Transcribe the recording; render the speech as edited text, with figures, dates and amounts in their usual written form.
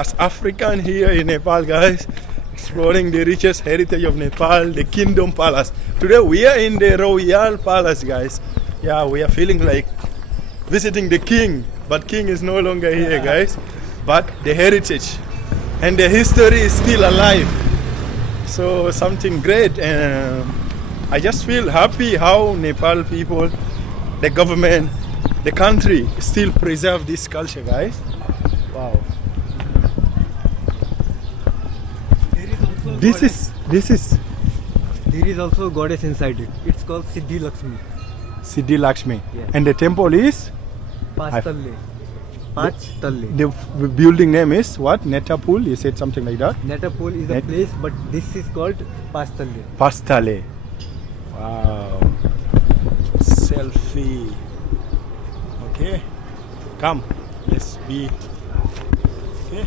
as African here in Nepal, guys, exploring the richest heritage of Nepal, the Kingdom Palace. Today we are in the Royal Palace, guys. Yeah, we are feeling like visiting the king, but king is no longer here, guys. But the heritage and the history is still alive. So something great, and I just feel happy how Nepal people, the government, the country still preserve this culture, guys. Wow. There is also a goddess inside it. It's called Siddhi Lakshmi. Siddhi Lakshmi. Yeah. And the temple is? Pastalle. The building name is what? Nyatapola? You said something like that? Nyatapola is a place, but this is called Pastalle. Pastalle. Wow. Selfie. Okay. Come. Let's be. Okay.